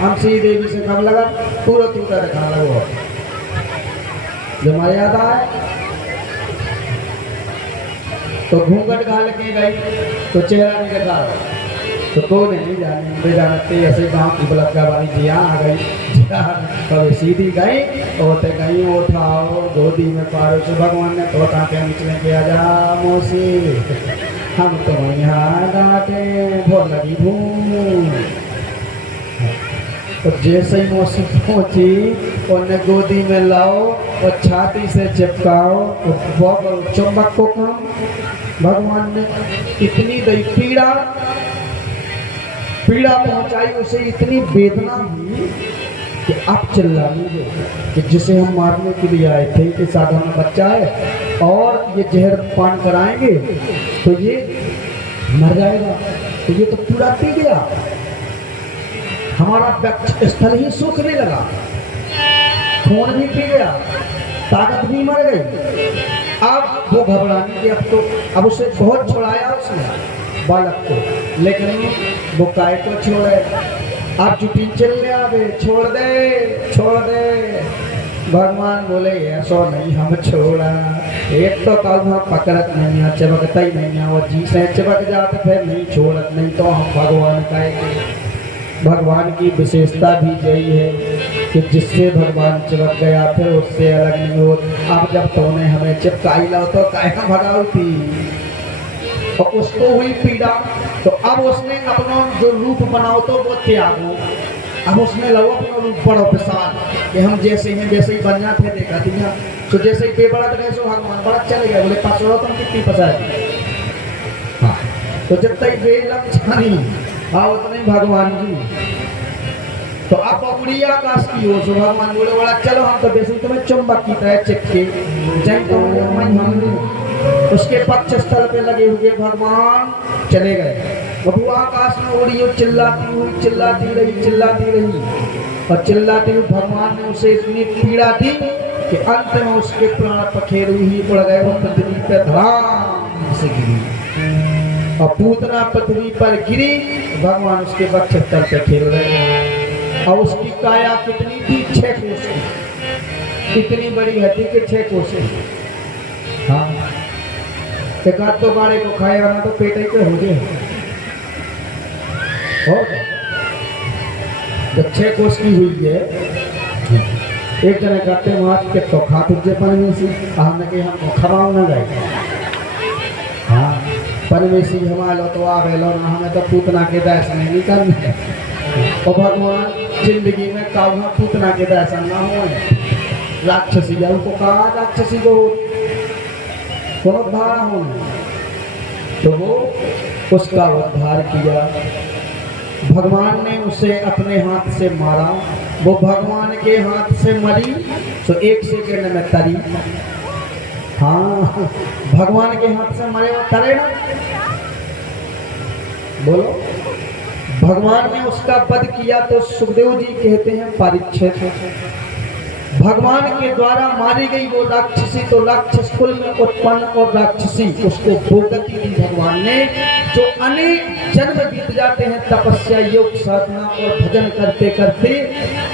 हम श्री देवी से कब लगा पूरा टूटा दिखा लगो जब मर्यादा है तो घूंघट घाल के गई तो चेहरा नहीं दिखा तो कौन नहीं जाने जानते ऐसे गाँव की बलक्का वाली जिया आ गई जिया कभी सीधी गई तो गई उठाओ गोदी में पारो से भगवान ने तो टाँके निचले के आ जा मोसी हम तो यहाँ डांटे बहुत लगी भूम तो जैसे ही मौसी पहुंची उन्हें गोदी में लाओ और छाती से चिपकाओ तो चुंबक को काम भगवान ने इतनी दई पीड़ा पहुंचाई उसे इतनी वेदना हुई कि अब चिल्लाने कि जिसे हम मारने के लिए आए थे कि साधारण बच्चा है और ये जहर पान कराएंगे तो ये मर जाएगा तो ये तो पूरा पी गया हमारा वक्ष स्थल ही सूखने लगा खून भी पी गया ताकत भी मर गई अब वो घबराने की अब उसे बहुत छुड़ाया उसने बालक को लेकिन वो काय को छोड़े अब जुटी चलने आवे छोड़ दे भगवान बोले ऐसा नहीं हम छोड़ा एक तो कल हम पकड़त नहीं है चिपकता ही नहीं है और जी से चिपक जाते फिर नहीं छोड़त नहीं तो हम भगवान कहेंगे भगवान की विशेषता भी यही है कि जिससे भगवान चिपक गया फिर उससे अलग नहीं हो अब जब तूने हमें चिपकाई लो तो कहाँ भगाओ थी और उसको हुई पीड़ा तो अब उसने अपना जो रूप बनाओ तो वो त्यागो अब उसने लगो अपना रूप बड़ो विशाल कि हम जैसे हैं वैसे ही बन जाते देखा थी ना तो जैसे ही बेबड़ा तो कैसे भगवान बड़ा चले गए बोले पसड़ो तुम कितनी पसाई हाँ तो जब तक बेलम छानी हाँ उतने भगवान जी तो अब उड़िया आकाश की ओर भगवान बोले बड़ा चलो हम तो वैसे तुम्हें चुंबक की तरह चिपके जब तो उसके पक्ष स्थल पे लगे हुए भगवान चले गए वो आकाश में उड़ी और चिल्लाती रही और चिल्लाती हुई भगवान ने उसे इतनी पीड़ा दी कि अंत में उसके प्राण पखेरु ही पड़ गए वो पृथ्वी पर धड़ाम से गिरी और पूतना पृथ्वी पर गिरी भगवान उसके पक्ष स्थल पे खेल रहे और उसकी काया कितनी थी 6 कोस की इतनी बड़ी हड्डी के 6 कोस हाँ एक आध तो बाड़े को खाएगा ना तो पेट ही पे हो जाए और जब 6 कोस की हुई है एक जने करते माछ के तो खा तुझे परमेशी हमने के हम खवाओ ना गए हाँ परमेशी हमारे तो आ गए लो ना हमें तो पूतना के दर्शन नहीं करने और भगवान जिंदगी में काउहा पूतना के दर्शन ना हो राक्षसी जाऊ को कहा राक्षसी को उद्धार होने तो वो उसका उद्धार किया भगवान ने उसे अपने हाथ से मारा वो भगवान के हाथ से मरी तो 1 सेकंड में तरी हाँ भगवान के हाथ से मरे तरे ना बोलो भगवान ने उसका वध किया तो सुखदेव जी कहते हैं परीक्षित भगवान के द्वारा मारी गई वो राक्षसी तो राक्षस कुल में उत्पन्न और राक्षसी उसको भोगती थी भगवान ने जो अनेक जन्म बीत जाते हैं तपस्या योग साधना और भजन करते करते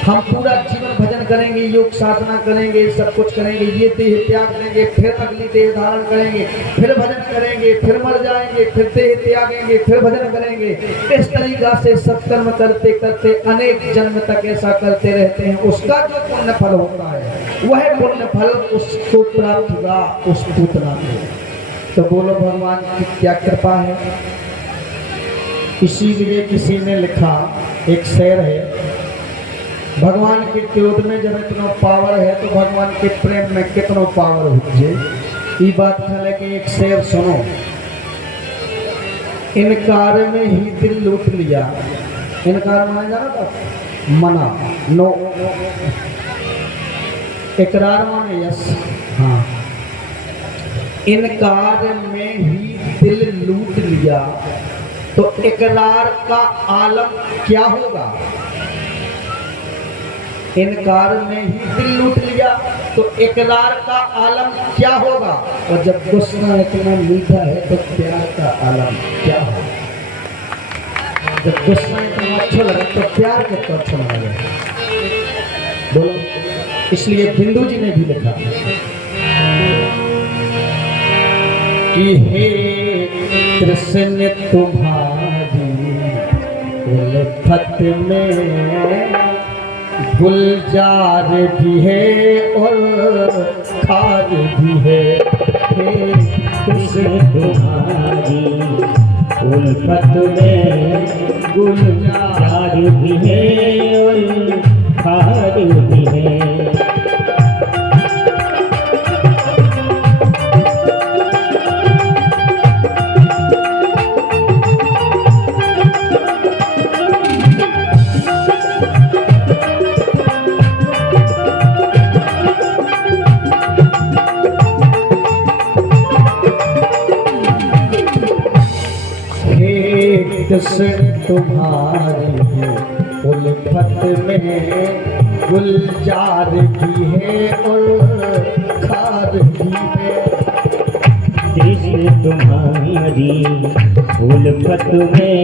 हम पूरा जीवन भजन करेंगे योग साधना करेंगे सब कुछ करेंगे ये देह त्याग देंगे फिर अगली देह धारण करेंगे फिर भजन करेंगे फिर मर जाएंगे फिर देह त्यागेंगे फिर भजन करेंगे इस तरीका से सत्कर्म करते करते अनेक जन्म तक ऐसा करते रहते हैं उसका जो पुण्य फल होता है वह पुण्य फल उसको प्राप्त होगा उस पूतना को तो बोलो भगवान की क्या कृपा है इसीलिए किसी ने लिखा एक शेर है भगवान के क्रोध में जब इतना पावर है तो भगवान के प्रेम में कितना पावर होती ये बात है कि एक शेर सुनो इनकार में ही दिल लूट लिया इनकार माना जाना था मना नो इकरार माने यस हाँ इनकार में ही दिल लूट लिया तो इकरार का आलम क्या होगा इनकार में ही दिल लूट लिया तो इकरार का आलम क्या होगा और जब गुस्सा इतना मीठा है तो प्यार का आलम क्या होगा जब गुस्सा इतना अच्छा लगा तो प्यार के तो अच्छा लगा बोलो। इसलिए बिंदु जी ने भी लिखा कि हे कृष्ण तुम्हारी उल्फत में गुलजार भी है और खार भी है। हे कृष्ण तुम्हारी उल्फत में गुलजार भी है और खार भी है। कृष्ण तुम्हारी उल्फत में गुलजार भी है और खार भी है। कृष्ण तुम्हारी उल्फत में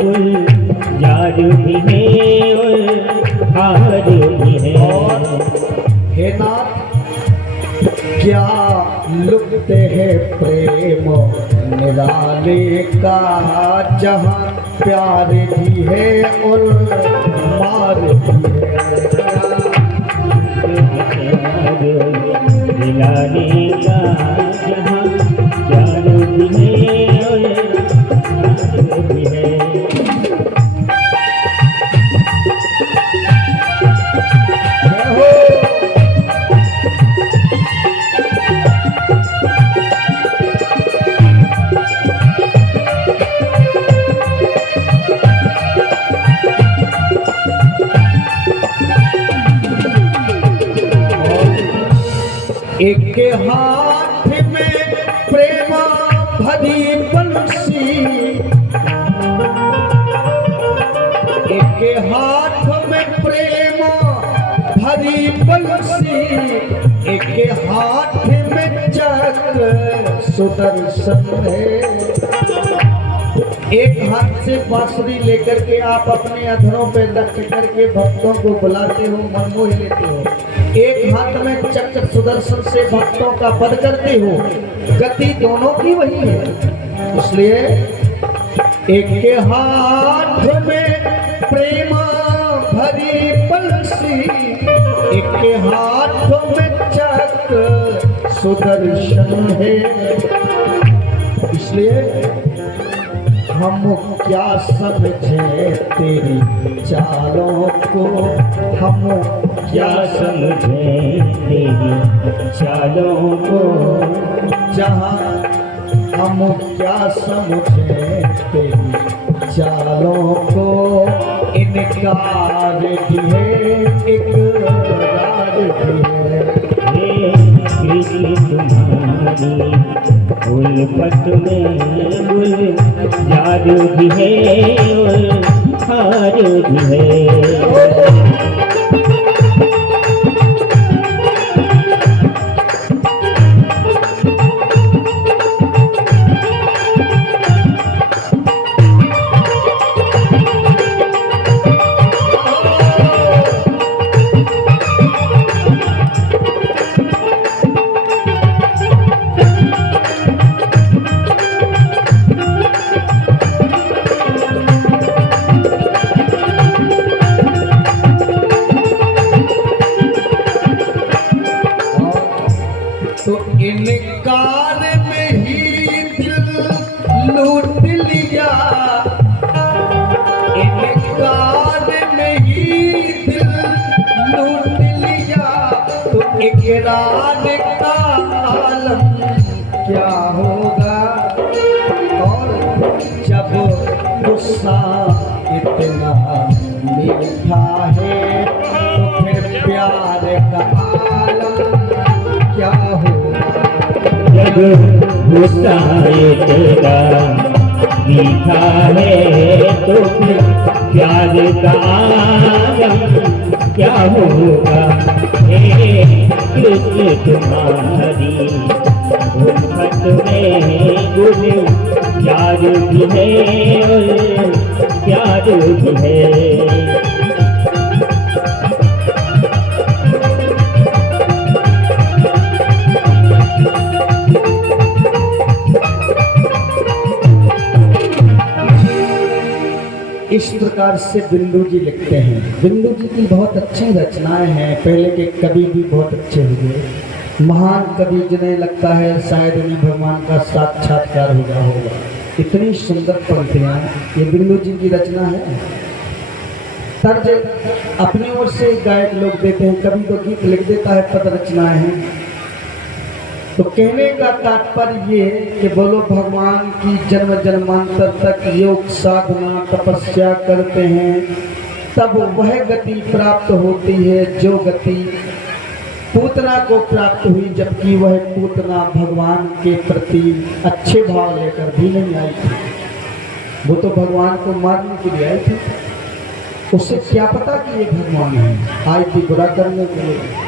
गुलजार भी है और खार भी है। हे नाथ क्या लुप्त है प्रेम निराले का, जहाँ प्यार भी है और मार भी है। निराले का जहाँ प्यार भी है और मार भी है। एक हाथ में प्रेम भरी बंसी, एक हाथ में प्रेम भरी बंसी, एक हाथ में चक्र सुदर्शन है। एक हाथ से बांसुरी लेकर के आप अपने अधरों पे रख करके भक्तों को बुलाते हो, मन मोह लेते हो। एक हाथ में चक्र सुदर्शन से भक्तों का वध करते हो। गति दोनों की वही है। इसलिए एक के हाथ में प्रेम भरी बंसी, एक के हाथ में चक्र सुदर्शन है। इसलिए हम क्या समझे तेरी चालों को, हम क्या समझे तेरी चालों को, जहाँ हम क्या समझे तेरी चालों को। इनकार भी है इकरार भी है। हे कृष्ण तुम्हारी उल्फत में गुलजार भी है और खार भी है। तो इनकार में ही दिल लूट लिया, इनकार में ही दिल लूट लिया। तो इकरार का आलम क्या होगा, और जब गुस्सा इतना मीठा है तो फिर प्यार का आलम क्या होगा। जब गुस्सा तेरा मीठा है तो फिर प्यार का आलम क्या होगा। हे कृष्ण तुम्हारी उल्फत में गुलजार प्यार भी है और प्यार भी है। इस प्रकार से बिंदु जी लिखते हैं। बिंदु जी की बहुत अच्छी रचनाएं हैं। पहले के कवि भी बहुत अच्छे हुए, महान कवि जिन्हें लगता है शायद इन्हें भगवान का साक्षात्कार हो गया होगा। इतनी सुंदर पंक्तियां ये बिंदु जी की रचना है। तर्ज अपनी ओर से गायक लोग देते हैं, कवि तो गीत लिख देता है, पद रचनाएं हैं। तो कहने का तात्पर्य ये कि बोलो भगवान की जन्म जन्मांतर तक योग साधना तपस्या करते हैं, तब वह गति प्राप्त होती है जो गति पूतना को प्राप्त हुई, जबकि वह पूतना भगवान के प्रति अच्छे भाव लेकर भी नहीं आई थी। वो तो भगवान को मारने के लिए आई थी। उसे क्या पता कि ये भगवान है, आई थी बुरा करने के लिए।